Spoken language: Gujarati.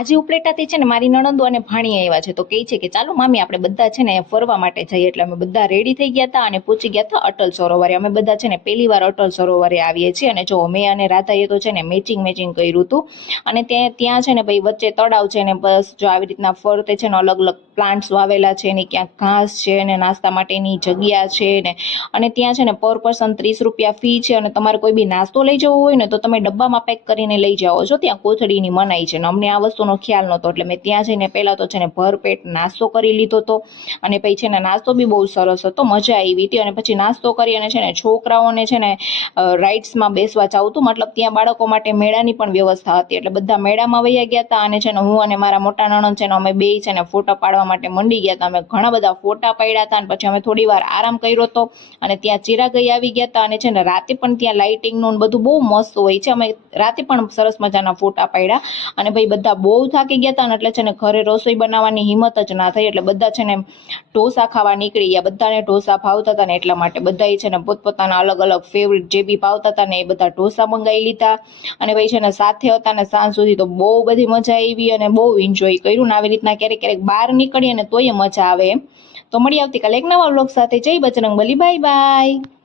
આજે ઉપલેટાથી છે ને મારી નણંદો અને ભાણી આવ્યા છે, તો કહે છે કે ચાલો મામી આપણે બધા છે ને ફરવા માટે જઈએ. એટલે અમે બધા રેડી થઈ ગયા હતા અને પહોંચી ગયા હતા અટલ સરોવરે. અમે બધા છે ને પહેલી વાર અટલ સરોવરે આવીએ છીએ. અને જો મેં અને રાધાએ તો છે ને મેચિંગ કર્યું હતું. અને ત્યાં છે ને ભાઈ વચ્ચે તળાવ છે ને બસ જો આવી રીતના ફરતે છે ને અલગ અલગ પ્લાન્ટ્સ વાવેલા છે ને ક્યાંક ઘાસ છે ને નાસ્તા માટેની જગ્યા છે ને. અને ત્યાં છે ને પર પર્સન 30 રૂપિયા ફી છે. અને તમારે કોઈ બી નાસ્તો લઈ જવો હોય ને તો તમે ડબ્બામાં પેક કરીને લઈ જાઓ છો. ત્યાં કોથળીની મનાઈ છે ને અમને આ વસ્તુનો ખ્યાલ નહોતો, એટલે મેં ત્યાં જઈને પહેલા તો છે ને ભરપેટ નાસ્તો કરી લીધો હતો. અને પછી છે ને નાસ્તો બી બહુ સરસ હતો, મજા આવી હતી. અને પછી નાસ્તો કરી અને છે ને છોકરાઓને છે ને રાઇડ્સમાં બેસવા જવું હતું, મતલબ ત્યાં બાળકો માટે મેળાની પણ વ્યવસ્થા હતી. એટલે બધા મેળામાં વયા ગયા હતા. અને છે ને હું અને મારા મોટા નણંદ છે ને અમે બે છે ને ફોટા પાડવા માટે મંડી ગયા હતા. અમે ઘણા બધા ફોટા પાડ્યા હતા. અને પછી અમે થોડી વાર આરામ કર્યો હતો. અને ત્યાં ચિરાગઈ આવી ગયા હતા. અને છે ને રાતે પણ ત્યાં લાઇટિંગનું બધું બહુ મસ્ત હોય છે. અમે રાતે પણ સરસ મજાના ફોટા પાડ્યા. અને ભાઈ બધા બહુ થાકી ગયા હતા ને એટલે છે ને ઘરે રસોઈ બનાવવાની હિંમત જ ના થઈ. એટલે બધા છે ને ઢોસા ખાવા નીકળી ગયા. બધાને ઢોસા ભાવતા હતા ને એટલા માટે બધાએ છે ને પોતપોતાના અલગ અલગ ફેવરિટ જે બી ભાવતા હતા ને એ બધા ઢોસા મંગાવી લીધા. અને ભાઈ છે ને સાથે હતા ને સાંજ સુધી તો બહુ બધી મજા આવી અને બહુ એન્જોય કર્યું. ને આવી રીતના ક્યારેક બહાર નીકળીએ ને તોય મજા આવે એમ. તો મળી આવતીકાલે એક નવા વ્લોગ સાથે. જય બજરંગબલી, બાય બાય.